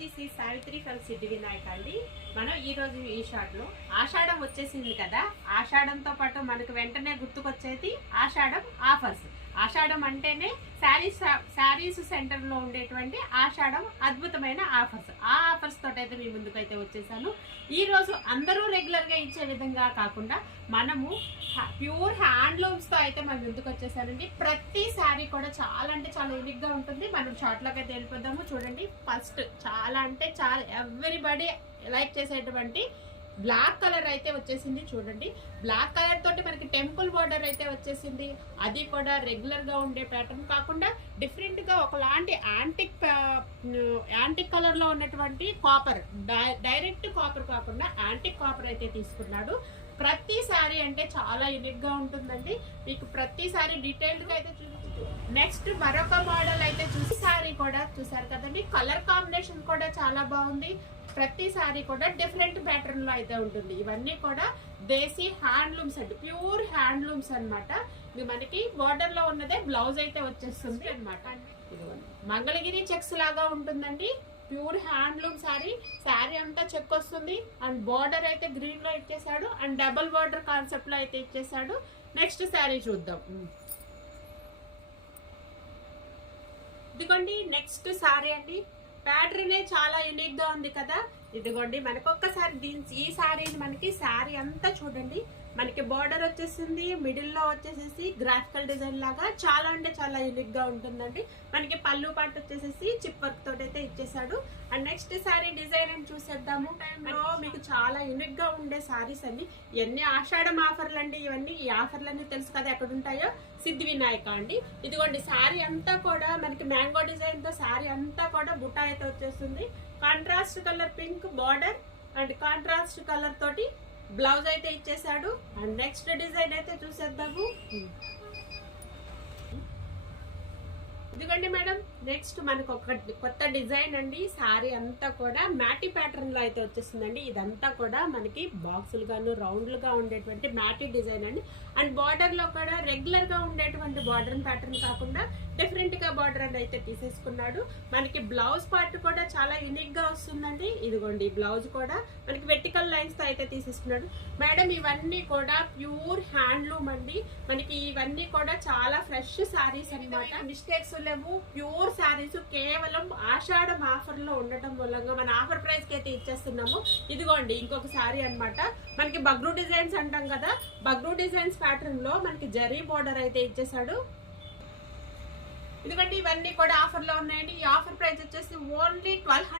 This ఈ Savitri from సిద్ధివినాయక్ అండి. మనం ఈ రోజు ఈ షాట్ లో ఆషాఢం వచ్చేసింది కదా, ఆషాఢంతో పాటు మనకు వెంటనే గుర్తుకొచ్చేది ఆషాఢం ఆఫర్స్. ఆషాఢం అంటేనే శారీస్ సెంటర్ లో ఉండేటువంటి ఆషాఢం అద్భుతమైన ఆఫర్స్. ఆ ఆఫర్స్ తోటి అయితే మీ ముందుకైతే వచ్చేసాను. ఈ రోజు అందరూ రెగ్యులర్ గా ఇచ్చే విధంగా కాకుండా మనము ప్యూర్ హ్యాండ్లూమ్స్ తో అయితే మన ముందుకు వచ్చేసానండి. ప్రతి శారీ కూడా చాలా అంటే చాలా యూనిక్ గా ఉంటుంది. మనం షార్ట్ లోకి అయితే వెళ్ళిపోదాము. చూడండి, ఫస్ట్ చాలా అంటే చాలా ఎవ్రీబడి లైక్ చేసేటువంటి బ్లాక్ కలర్ అయితే వచ్చేసింది. చూడండి, బ్లాక్ కలర్ తోటి మనకి టెంపుల్ బోర్డర్ అయితే వచ్చేసింది. అది కూడా రెగ్యులర్ గా ఉండే ప్యాటర్న్ కాకుండా డిఫరెంట్ గా ఒకలాంటి యాంటిక్ కలర్ లో ఉన్నటువంటి కాపర్, డైరెక్ట్ కాపర్ కాకుండా యాంటిక్ కాపర్ అయితే తీసుకున్నాడు. ప్రతి సారీ అంటే చాలా యూనిక్ గా ఉంటుందండి. మీకు ప్రతి సారీ డీటెయిల్డ్ గా అయితే నెక్స్ట్ మరొక మోడల్ అయితే చూసి సారీ కూడా చూసారు కదండి. కలర్ కాంబినేషన్ కూడా చాలా బాగుంది. ప్రతి సారీ కూడా డిఫరెంట్ ప్యాటర్న్ లో అయితే ఉంటుంది. ఇవన్నీ కూడా దేశీ హ్యాండ్లూమ్స్ అండి, ప్యూర్ హ్యాండ్లూమ్స్ అనమాట. ఇది మనకి బోర్డర్ లో ఉన్నదే బ్లౌజ్ అయితే వచ్చేస్తుంది అనమాట. మంగళగిరి చెక్స్ లాగా ఉంటుందండి. ప్యూర్ హ్యాండ్లూమ్ సారీ, శారీ అంతా చెక్ వస్తుంది. అండ్ బార్డర్ అయితే గ్రీన్ లో ఇచ్చేసాడు. అండ్ డబుల్ బార్డర్ కాన్సెప్ట్ లో అయితే ఇచ్చేసాడు. నెక్స్ట్ శారీ చూద్దాం. ఇదిగోండి నెక్స్ట్ సారీ అండి. ప్యాటర్న్ చాలా యూనిక్ గా ఉంది కదా. ఇదిగోండి మనకు ఒక్కసారి ఈ సారీని మనకి శారీ అంతా చూడండి. మనకి బార్డర్ వచ్చేసింది, మిడిల్ లో వచ్చేసేసి గ్రాఫికల్ డిజైన్ లాగా చాలా అంటే చాలా యూనిక్ గా ఉంటుందండి. మనకి పళ్ళు పాటు వచ్చేసేసి చిప్ వర్క్ తోటి అయితే ఇచ్చేసాడు. అండ్ నెక్స్ట్ సారీ డిజైన్ అని చూసేద్దాము. టైంలో మీకు చాలా యూనిక్ గా ఉండే సారీస్ అండి. ఇవన్నీ ఆషాఢం ఆఫర్లు అండి. ఇవన్నీ ఈ ఆఫర్లన్నీ తెలుసు కదా ఎక్కడ ఉంటాయో, సిద్ధివినాయక అండి. ఇదిగోండి శారీ అంతా కూడా మనకి మ్యాంగో డిజైన్ తో శారీ అంతా కూడా బుట్ట అయితే వచ్చేస్తుంది. Contrast colour pink border and contrast colour తోటి బ్లౌజ్ అయితే ఇచ్చేసాడు. అండ్ నెక్స్ట్ డిజైన్ అయితే చూసేద్దాము. ఇదిగోండి మేడం, నెక్స్ట్ మనకు ఒక కొత్త డిజైన్ అండి. శారీ అంతా కూడా మ్యాటీ ప్యాటర్న్ లో అయితే వచ్చేస్తుందండి. ఇదంతా కూడా మనకి బాక్సులు గాను రౌండ్లుగా ఉండేటువంటి మ్యాటీ డిజైన్ అండి. అండ్ బార్డర్ లో కూడా రెగ్యులర్ గా ఉండేటువంటి బార్డర్ ప్యాటర్న్ కాకుండా డిఫరెంట్ గా బార్డర్ అని అయితే తీసేసుకున్నాడు. మనకి బ్లౌజ్ పార్ట్ కూడా చాలా యూనిక్ గా వస్తుందండి. ఇదిగోండి బ్లౌజ్ కూడా మనకి వెర్టికల్ లైన్స్ తో అయితే తీసేసుకున్నాడు. మేడం ఇవన్నీ కూడా ప్యూర్ హ్యాండ్లూమ్ అండి. మనకి ఇవన్నీ కూడా చాలా ఫ్రెష్ శారీస్ అన్నమాట. మిస్టేక్స్ లేవు. ప్యూర్ శారీస్ కేవలం ఆషాఢం ఆఫర్ లో ఉండటం మూలంగా మన ఆఫర్ ప్రైస్ కి అయితే ఇచ్చేస్తున్నాము. ఇదిగోండి ఇంకొక శారీ అన్నమాట. మనకి బగ్రూ డిజైన్స్ అంటాం కదా, బగ్రూ డిజైన్స్ ప్యాటర్న్ లో మనకి జరీ బోర్డర్ అయితే ఇచ్చేసాడు. ఎందుకంటే ఇవన్నీ కూడా ఆఫర్ లో ఉన్నాయండి. ఈ ఆఫర్ ప్రైస్ వచ్చేసి ఓన్లీ 1200.